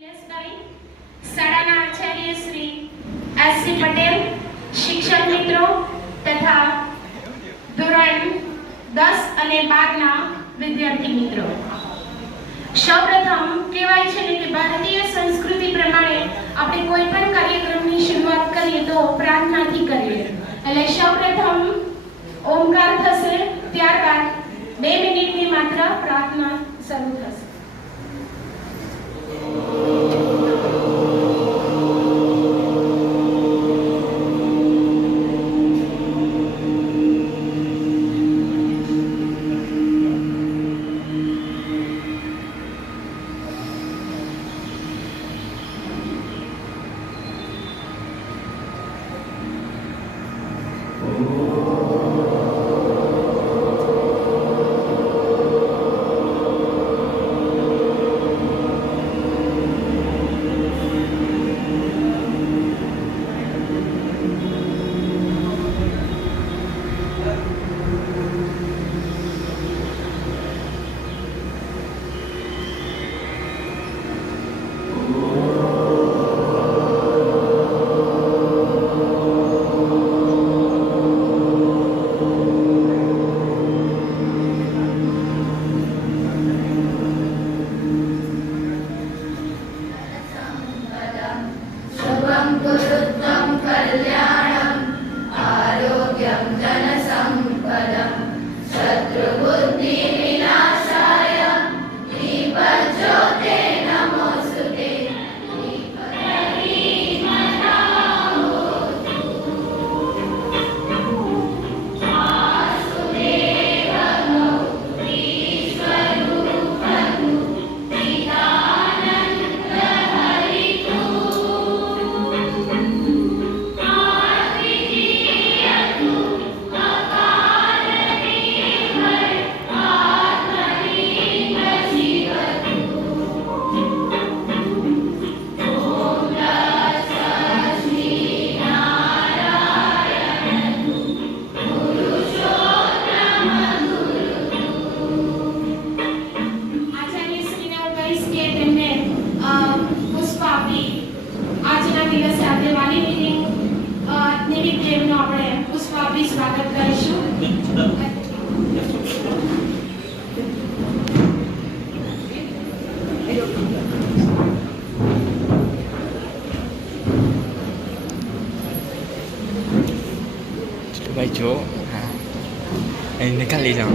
નિલેશભાઈ, શાળાના આચાર્ય શ્રી એસ.સી. પટેલ, શિક્ષક મિત્રો તથા ધોરણ 10 અને 12 ના વિદ્યાર્થી મિત્રો, સૌપ્રથમ કહેવાય છે કે ભારતીય સંસ્કૃતિ પ્રમાણે આપણે કોઈ પણ કાર્યક્રમની શરૂઆત કરીએ તો પ્રાર્થનાથી કરીએ. એટલે સૌપ્રથમ ઓમકાર થશે, ત્યારબાદ 2 મિનિટની માત્ર પ્રાર્થના શરૂ થશે. भाई जो निकाल ले जाओ.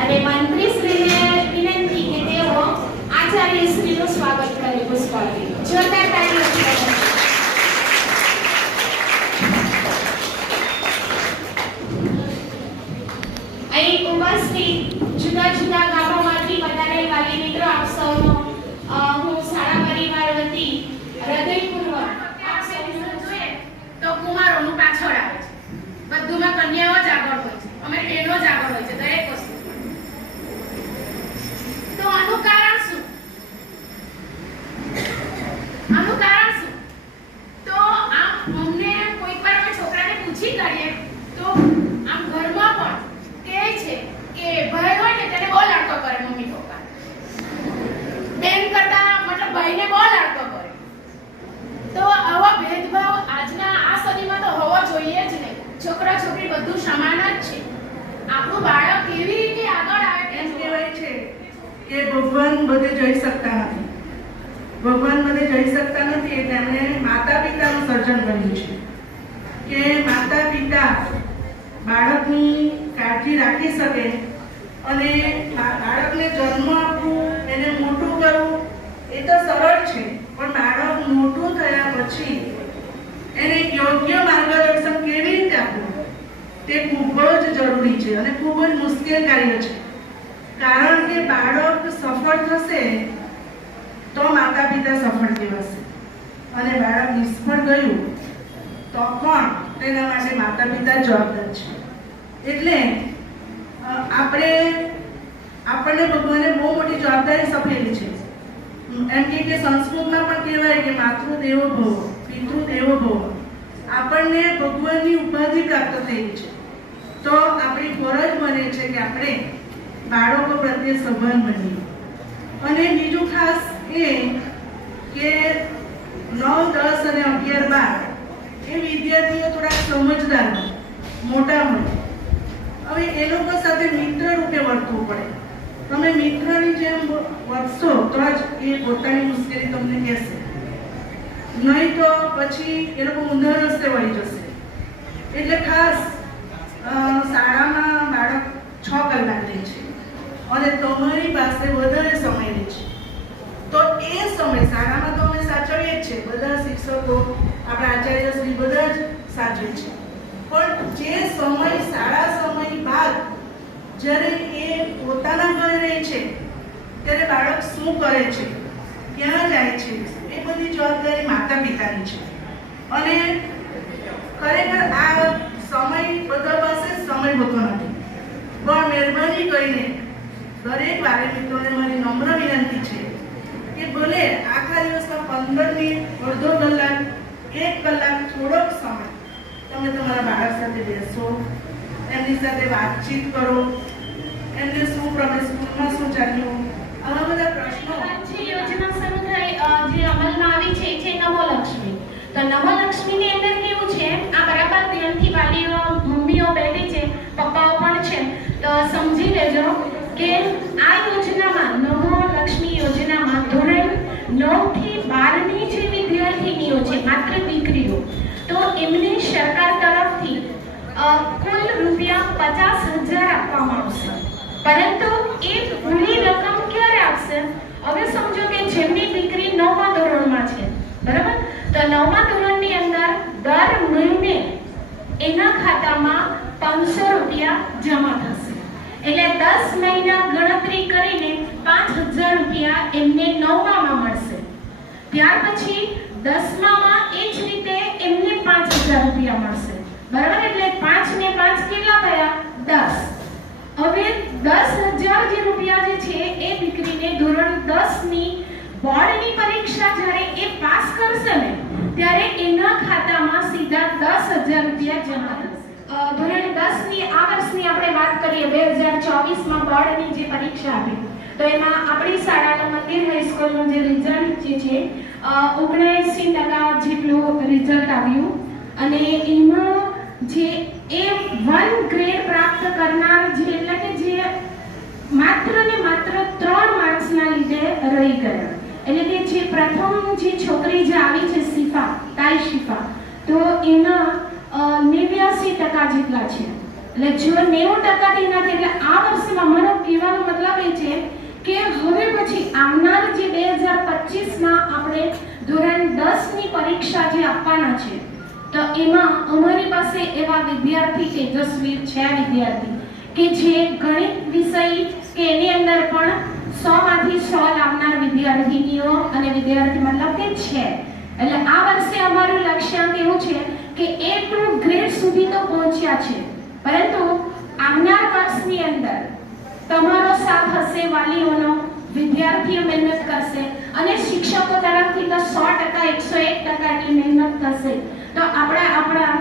અને મંત્રીશ્રીને વિનંતી કે તેઓ આચાર્યશ્રીનું સ્વાગત કરે. પુષ્પાવી જોરદાર તાળીઓ બજાવો. અહીં ઉપસ્થિત જુદા જુદા ગામોમાંથી પધારેલ વાલી મિત્રો, આપ સૌનો હું શાળા પરિવાર વતી હૃદયપૂર્વક આપ સૌનું જોઈએ તો કુમારોનું પાછળ આવે છે, બધુંમાં કન્યાઓ જ આગળ હોય છે, અમે બહેનો જ આગળ હોય છે દરેક વસ્તુ. તો આનું કારણ શું? આનું કારણ શું? તો આમ અમને કોઈકવાર અમે છોકરાને પૂછી કાઢીએ તો આમ ઘરમાં પણ કહે છે કે ભાઈ હોય ને તેને બહુ લાડકો કરે મમ્મી પપ્પા, બેન કરતા મતલબ ભાઈને બહુ લાડકો કરે. તો આવા ભેદભાવ આજના આ સદીમાં તો હોવો જોઈએ જ નહીં. છોકરા છોકરી બધું સમાન જ છે. આપણું બાળક કેવી રીતે આગળ આવે એમ કહેવાય છે કે ભગવાન બધે જઈ શકતા નથી. ભગવાન બધે જઈ શકતા નથી એટલે એમણે માતા પિતાનું સર્જન કર્યું છે કે માતા પિતા બાળકની કાળજી રાખી શકે અને બાળકને જન્મ આપવું, એને મોટું કરવું એ તો સરળ છે, પણ બાળક મોટું થયા પછી એને યોગ્ય માર્ગદર્શન કેવી રીતે આપવું તે ખૂબ જ જરૂરી છે અને ખૂબ જ મુશ્કેલ કાર્ય છે. કારણ કે બાળક સફળ થશે તો માતા પિતા સફળ કહેવાશે અને બાળક નિષ્ફળ ગયું તો પણ તેના માટે માતા પિતા જવાબદાર છે. એટલે આપણને ભગવાને બહુ મોટી જવાબદારી સોંપેલી છે. એમ કે સંસ્કૃતમાં પણ કહેવાય કે માતૃદેવો ભવ પિતૃદેવો ભવ. આપણને ભગવાનની ઉપાધિ પ્રાપ્ત થયેલી છે તો આપણી ફરજ બને છે કે આપણે બાળકો પ્રત્યે સભાન બનીએ. અને બીજું ખાસ એ કે 9, 10 અને 11, 12 એ વિદ્યાર્થીઓ થોડા સમજદાર હોય, મોટા હોય. હવે એ લોકો સાથે મિત્ર રૂપે વર્તવું પડે. તમે મિત્રની જેમ વર્તશો તો જ એ પોતાની મુશ્કેલી તમને કહેશે, નહીં તો પછી એ લોકો ઊંધા રસ્તે વળી જશે. એટલે ખાસ શાળામાં બાળક 6 કલાક રહે છે અને તમારી પાસે વધારે સમય રહે છે, તો એ સમય શાળામાં તો અમે સાચવીએ જ છે, બધા શિક્ષકો, આપણા આચાર્યશ્રી બધા જ સાચવે છે. પણ જે સમય શાળા સમય બાદ જ્યારે એ પોતાના ઘરે રહે છે ત્યારે બાળક શું કરે છે, ક્યાં જાય છે, એ બધી જવાબદારી માતા પિતાની છે. અને ખરેખર આ સમય બધા પાસે સમય હોતો નથી. પણ મહેરબાની કરીને દરેક વાલી મિત્રોને મારી નમ્ર વિનંતી છે કે ભલે આખા દિવસમાં 15 મિનિટ, અડધો કલાક, 1 કલાક થોડોક સમય તમે તમારા બાળક સાથે બેસો, એમની સાથે વાતચીત કરો, એમને શું પ્રમાણે સ્કૂલમાં શું ચાલ્યું, આવા બધા પ્રશ્નો. જે યોજના શરૂ થઈ, જે અમલમાં આવી છે, એ છે નવલક્ષ્મી. તો નવલક્ષ્મીની અંદર કેવું છે, આ બરાબર ધ્યાનથી વાલીઓ, મમ્મીઓ બેઠી છે, પપ્પાઓ પણ છે, તો સમજી લેજો કે આ યોજનામાં, નવલક્ષ્મી યોજનામાં ધોરણ 9 થી 12ની જે વિદ્યાર્થીનીઓ છે, માત્ર દીકરીઓ, તો એમને સરકાર તરફથી કુલ રૂપિયા 50,000 આપવામાં આવશે. પરંતુ એ પૂરી રકમ ક્યારે આપશે? હવે સમજો કે જેમની દીકરી 9મા ધોરણમાં છે, બરાબર, તો 9મા ધોરણની અંદર દર મહિને એના ખાતામાં 500 રૂપિયા જમા થશે. એટલે 10 મહિના ગણતરી કરીને 5,000 રૂપિયા એમને 9મામાં મળશે. ત્યાર પછી 10મામાં એ જ રીતે એમને 5,000 રૂપિયા મળશે, બરાબર. એટલે 5 ને 5 કેટલા થયા? 10. હવે 10,000 જે રૂપિયા જે છે એ દીકરીને ધોરણ 10ની બોર્ડની પરીક્ષા જ્યારે એ પાસ કરશે ને ત્યારે એના ખાતામાં સીધા 10,000 રૂપિયા જમા થશે. ધોરણ 10ની આ વર્ષની આપણે વાત કરીએ, 2024માં બોર્ડની જે પરીક્ષા આપી, તો એમાં આપણી શાળાના મંદિર હાઈસ્કૂલનું જે રિઝલ્ટ જે છે 79% જેટલું રિઝલ્ટ આવ્યું. અને એમાં જે A1 ગ્રેડ પ્રાપ્ત કરનાર જે, એટલે કે જે માત્ર ને માત્ર 3 માર્ક્સના લીધે રહી ગયા, એટલે કે જે પ્રથમ જે છોકરી જે આવી છે શિફા, તાઈ શિફા, તો એના 89% જેટલા છે. એટલે જો 90% ના, એટલે આ વર્ષમાં મારો કહેવાનો મતલબ એ છે કે હવે પછી આવનાર જે 2025માં આપણે ધોરણ 10ની પરીક્ષા જે આપવાના છે, તો એમાં અમારી પાસે એવા વિદ્યાર્થી તેજસ્વી છે, વિદ્યાર્થી કે જે ગણિત વિષય કે એની અંદર પણ 100માંથી 100 લાવનાર વિદ્યાર્થીનીઓ અને વિદ્યાર્થી મતલબ કે છે. એટલે આ વર્ષે અમારું લક્ષ્યાંક એવું છે કે A2 ગ્રેડ સુધી તો પહોંચ્યા છે, પરંતુ આવનાર વર્ષની અંદર તમારો સાથ હશે, વાલીઓનો, વિદ્યાર્થીઓ મહેનત કરશે અને શિક્ષકો તરફથી તો 100%, 101% ની મહેનત થશે, તો આપણા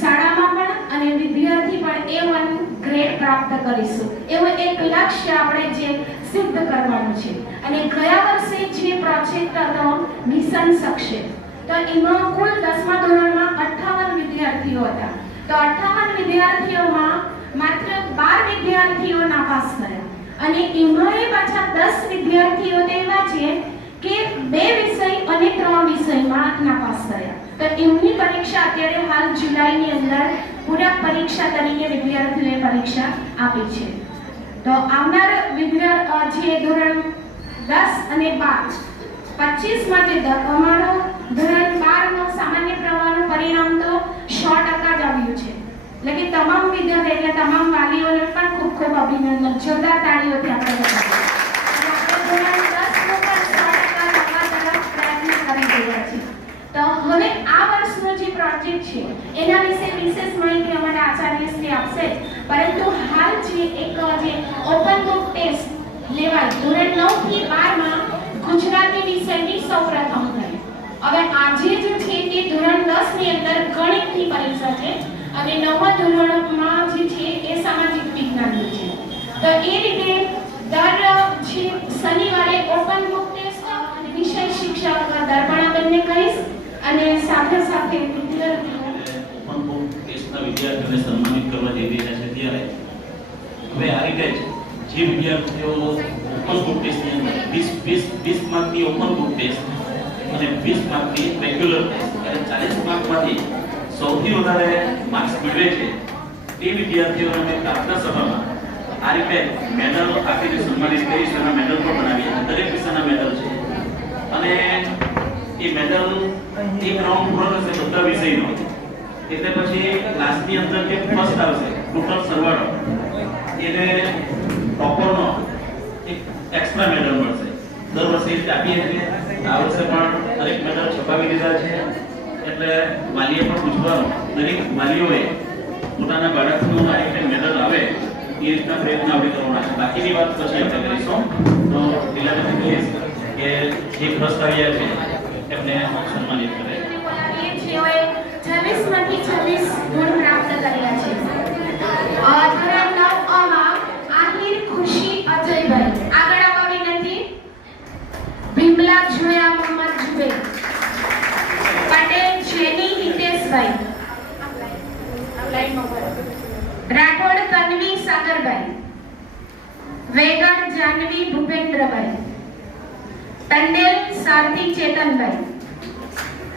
શાળામાં પણ અને વિદ્યાર્થી પણ A1 ગ્રેડ પ્રાપ્ત કરીશું. એવું એક લક્ષ્ય આપણે જે સિદ્ધ કરવાનું છે. અને ગયા વર્ષે જે પ્રોજેક્ટ હતો મિશન સક્ષમ, તો એમાં કુલ 10મા ધોરણમાં 58 વિદ્યાર્થીઓ હતા. તો 58 વિદ્યાર્થીઓમાં માત્ર 12 વિદ્યાર્થીઓ નાપાસ થયા. અને એમાંય પાછા 10 વિદ્યાર્થીઓ એવા છે કે 2 વિષય અને 3 વિષયમાં નાપાસ થયા. તો એમની પરીક્ષા અત્યારે હાલ જુલાઈની અંદર પૂરક પરીક્ષા તરીકે વિદ્યાર્થીઓએ પરીક્ષા આપી છે. તો આવનાર જે ધોરણ 10 અને 25માં જે અમારો ધોરણ 12નો સામાન્ય પ્રવાહનું પરિણામ તો 100% જ આવ્યું છે. એટલે કે તમામ વિદ્યાર્થી, એટલે તમામ વાલીઓને પણ ખૂબ ખૂબ અભિનંદન. જોરદાર તાળીઓથી આપણે બતાવીએ. ધોરણ 10નો પણ 100% લાવવા તરફ પ્રયત્ન કરી રહ્યા છીએ. તો હવે આ વર્ષનો જે પ્રોજેક્ટ છે એના વિશે વિશેષ માહિતી અમારા આચાર્યશ્રી આપશે, પરંતુ હાલ જે એક જે ઓપન બુક ટેસ્ટ લેવાય ધોરણ 9 થી 12માં ગુજરાતી વિષયની સૌપ્રથમ થઈ. હવે આજે જે છે તે ધોરણ 10 ની અંદર ગણિતની પરીક્ષા છે અને 9મા ધોરણમાં જે સામાજિક વિજ્ઞાનનું છે. તો એ રીતે દર જે શનિવારે ઓપન બુક ટેસ્ટ અને વિષય શિક્ષક દર્પણાબેનને કહીશ અને સાથે સાથે વિદ્યાર્થીઓ ઓપન બુક ટેસ્ટના વિદ્યાર્થીઓને સન્માનિત કરવા જઈ રહ્યા છે ત્યારે હવે આ રીતે જે વિદ્યાર્થીઓ ઓપન બુક ટેસ્ટની અંદર 20 માર્કની ઓપન બુક ટેસ્ટ અને 20 માર્કની રેગ્યુલર ટેસ્ટ એટલે 40 માર્કમાંથી સૌથી વધારે માર્ક્સ મેળવે છે તે વિદ્યાર્થીઓને મેં પ્રાર્થના સભામાં આ રીતે મેડલ આપીને સન્માનિત કરીશ અને મેડલ પણ બનાવી છે. દરેક વિષયના મેડલ છે અને એ મેડલ એક રાઉન્ડ પૂરો થશે બધા વિષયનો એટલે પછી ક્લાસની અંદર જે ફર્સ્ટ આવશે ટોટલ સરવાળો એને ટોપરનો એક એક્સ્ટ્રા મેડલ મળશે. દર વર્ષે એ આપીએ છીએ. આ વર્ષે પણ દરેક મેડલ છપાવી દીધા છે એટલે વાલીએ પણ પૂછવાનું દરેક વાલીઓએ પોતાના બાળકનું આ રીતે મેડલ આવે એ રીતના પ્રયત્ન આપણે કરવાના છે. બાકીની વાત પછી આપણે કરીશું. તો દિલાબેન કહીશ કે જે ફર્સ્ટ આવ્યા છે એમને સન્માનિત કરે. જેઓએ 26 માંથી 26 ગુણ પ્રાપ્ત કર્યા છે. ધોરણ 9 માં આહિર ખુશી અજયભાઈ. આગળ આવવા વિનંતી. ભીમલા જોયા મોહમ્મદ જુબેર. પટેલ જેની હિતેશભાઈ. રાઠોડ કન્વી સાગરભાઈ. વેગડ જાનવી ભૂપેન્દ્રભાઈ. ટંડેલ સારથી ચેતનભાઈ.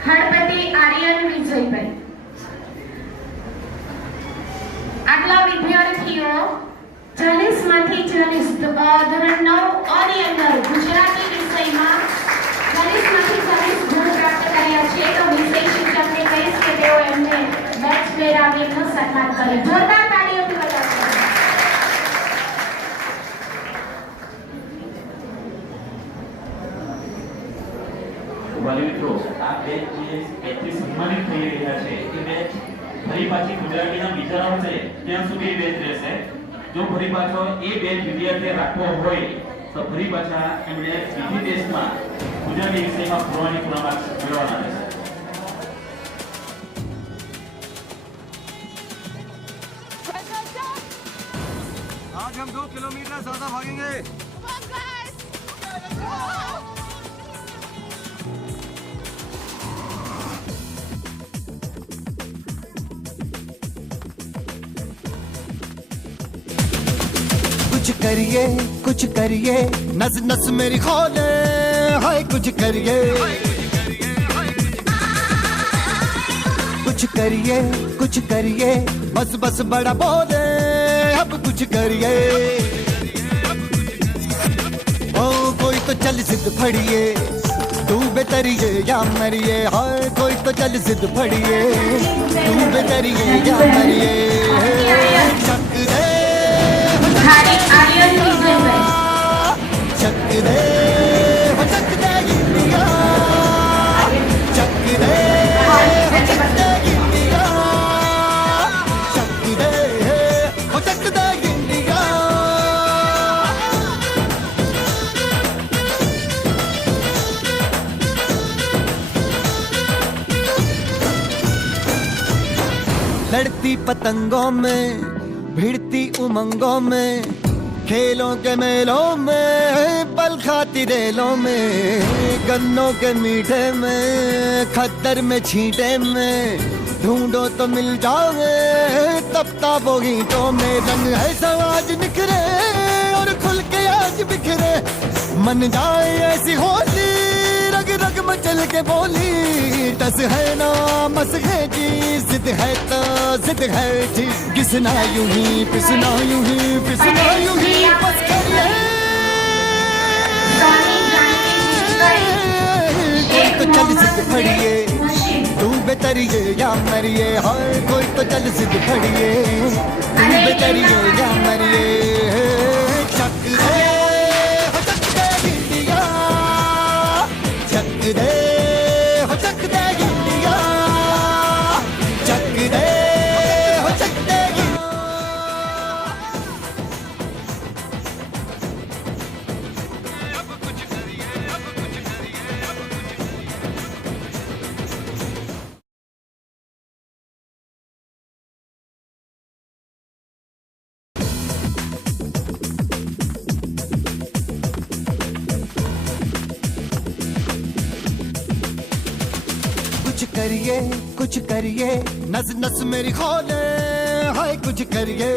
હળપતિ આર્યન વિજયભાઈ. આટલા વિદ્યાર્થીઓ 40 માંથી 40 ધોરણ 9 ની અંદર ગુજરાતી વિષયમાં 40 માંથી 40 ગુણ પ્રાપ્ત કર્યા છે. તો વિષય શિક્ષકને કહીશ કે તેઓ એમને બેચ મેળવી એમનું સન્માન કરે. જોરદાર તાળીઓથી વધાવો. વાલી મિત્રો આ બેચ જે બેચથી સન્માનિત થઈ રહ્યા છે એ બેચ ફરી પાછી ગુજરાતીના બીજા રાઉન્ડ છે ત્યાં સુધી બેચ રહેશે. જો ફરી પાછો એ બેચ વિદ્યાર્થીએ રાખવો હોય તો ફરી પાછા એમણે બીજી ટેસ્ટમાં ગુજરાતી વિષયમાં પૂરવાની માર્ક્સ મેળવવાના રહેશે. आज हम 2 किलोमीटर ज्यादा भागेंगे. कुछ करिए नस नस मेरी खोले हाय कुछ करिए बस बस बड़ा बोले अब कुछ करिए ओ कोई तो चल जिद फड़िए तू बेतरिए या मरिए हाय कोई तो चल जिद फड़िए तू बेतरिए या मरिए शक दे આર્યન વિજયભાઈ. चक दे चक दे इंडिया चक दे चक दे इंडिया चक दे चक दे इंडिया लड़ती पतंगों में भिड़ती उमंगों में खेलों के मेलों में पल खाती रेलों में गन्नों के मीठे में खद्दर में छींटे में ढूंढो तो मिल जाओगे तब ताबो ईंटों में रंग है समाज निखरे और खुल के आज बिखरे मन जाए ऐसी होली रग रग मचल के बोली टस है ना मस है जी जिद है तो जिद है जी घिसना यूं ही पिसना यूं ही पिसना यूं ही बस कर ले कोई तो चल जिद फड़िए तू बेतरिए या मरिए हाय कोई तो चल जिद फड़िए तू बेतरिए या मरिए चक दे चक दे इंडिया चक दे चक दे इंडिया चक दे चक दे करिए नस नस मेरी खोले हाय कुछ करिए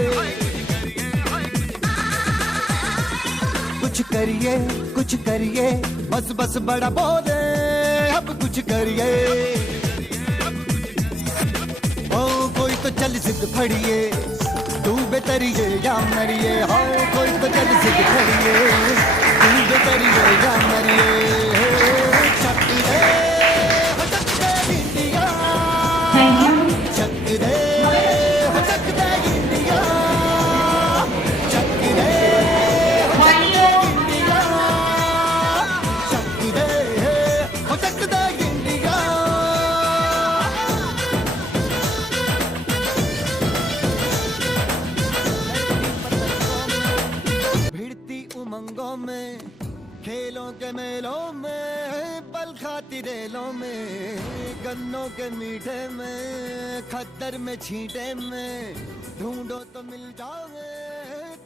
कुछ करिए बस बस बड़ा बोले अब कुछ करिए ओ कोई तो चल सिद्ध फड़िए तू बेतरिए या मरिए हाय कोई तो चल सिद्ध फड़िए तू बेतरिए या मरिए चक दे इंडिया થેન્ક યુ चक दे इंडिया चक दे વાલીઓ इंडिया चक दे इंडिया भिड़ती उमंगों में खेलों के मेलों में पल खाती रेलों में गन्नों के मीठे में खद्दर में छींटे में ढूंढो तो मिल जाओगे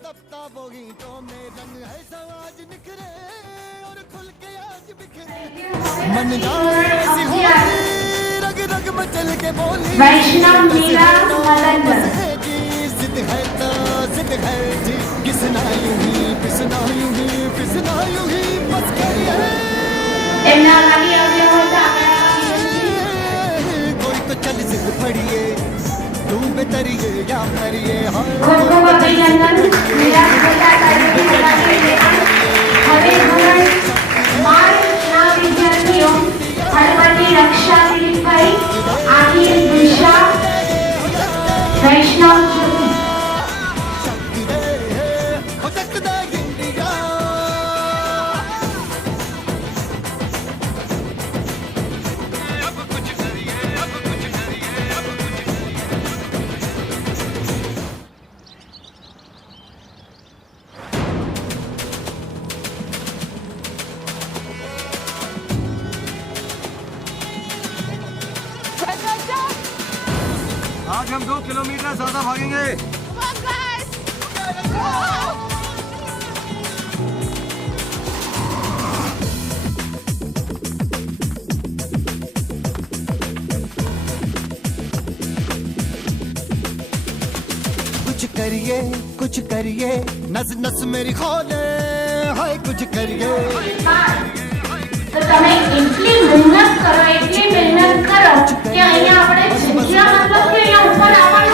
तपता वो गीतों में रंग है समाज निखरे और खुल के आज बिखरे मन जाए ऐसी होली रग रग में चल के बोली वैष्णव मीरा मदन जिद है तो जिद है जी किसना यूं ही पिसना यूं ही पिसना यूं ही बस करिए તેમના વાલી આવ્યા હતા આપણા कोई तो चल जिद फड़िए तू बेतरिए या मरिए हाय ખૂબ ખૂબ અભિનંદન વિરાટ ભટ્ટા સાહેબની મુલાકાતે હવે ધોરણ 12ના વિદ્યાર્થીઓ હળવદની રક્ષા દિલીપભાઈ આહિર દિશા વૈષ્ણવ જ્યોતિ चक दे इंडिया आज हम 2 किलोमीटर ज्यादा भागेंगे कुछ करिए नस नस मेरी खोले हाय कुछ करिए તો તમે એટલી મહેનત કરો કે અહીંયા આપણે જગ્યા મતલબ કે અહીંયા ઉપર આવવાનું